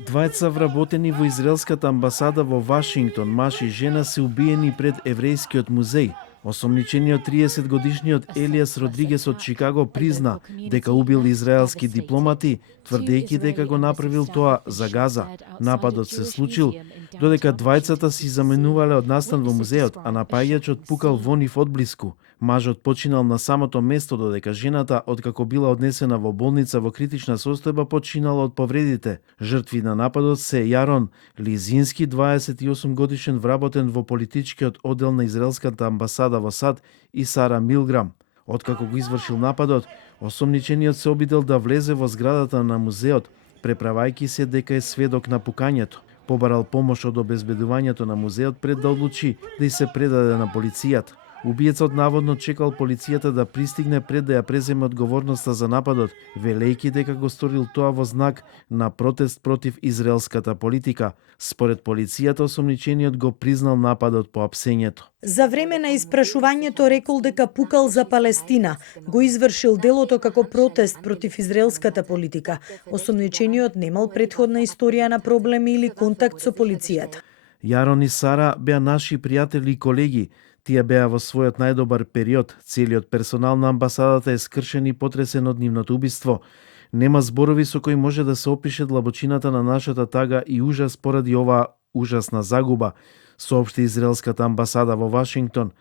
Двајца вработени во израелската амбасада во Вашингтон, маж и жена, се убиени пред еврејскиот музеј. Осомничениот 30-годишниот Елиас Родригес од Чикаго призна дека убил израелски дипломати, тврдејќи дека го направил тоа за Газа. Нападот се случил додека двајцата си заменувале од настан во музеот, а напаѓачот пукал во нив одблиску. Мажот починал на самото место, додека жената, откако била однесена во болница во критична состојба, починала од повредите. Жртви на нападот се Јарон Лизински, 28 годишен, вработен во политичкиот оддел на израелската амбасада во САД, и Сара Милграм. Откако го извршил нападот, осомничениот се обидел да влезе во зградата на музеот, преправајќи се дека е сведок на пукањето. Побарал помош од обезбедувањето на музеот пред да одлучи да и се предаде на полицијата. Убиецот наводно чекал полицијата да пристигне пред да ја преземе одговорноста за нападот, велејќи дека го сторил тоа во знак на протест против израелската политика. Според полицијата, осомничениот го признал нападот по апсењето. За време на испрашувањето рекол дека пукал за Палестина. Го извршил делото како протест против израелската политика. Осомничениот немал претходна историја на проблеми или контакт со полицијата. Јарон и Сара беа наши пријатели и колеги. Тие беа во својот најдобар период. Целиот персонал на амбасадата е скршен и потресен од нивното убиство. Нема зборови со кои може да се опише длабочината на нашата тага и ужас поради оваа ужасна загуба, соопшти израелската амбасада во Вашингтон.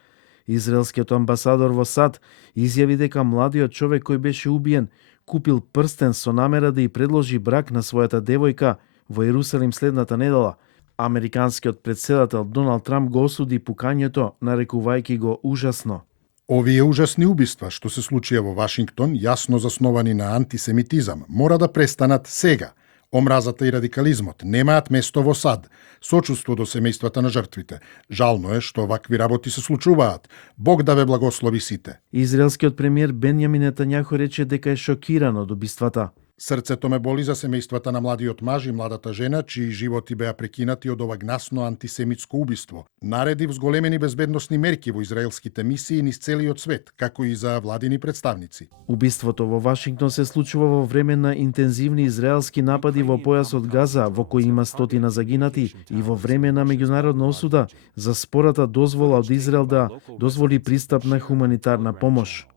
Израелскиот амбасадор во САД изјави дека младиот човек кој беше убиен купил прстен со намера да ја предложи брак на својата девојка во Ерусалим следната недела. Американскиот председател Доналд Трамп го осуди пукањето, нарекувајќи го ужасно. Овие ужасни убиства што се случија во Вашингтон, јасно засновани на антисемитизам, мора да престанат сега. Омразата и радикализмот немаат место во САД. Сочувство до семејствата на жртвите. Жално е што вакви работи се случуваат. Бог да ве благослови сите. Израелскиот премиер Бенјамин Нетањаху рече дека е шокиран од убиствата. Срцето ме боли за семејствата на младиот маж и младата жена, чии животи беа прекинати од ова гнасно антисемитско убиство. Нареди зголемени безбедносни мерки во израелските мисии низ целиот свет, како и за владини представници. Убиството во Вашингтон се случува во време на интензивни израелски напади во појасот Газа, во кој има стотина загинати, и во време на меѓународна осуда за спората дозвола од Израел да дозволи пристап на хуманитарна помош.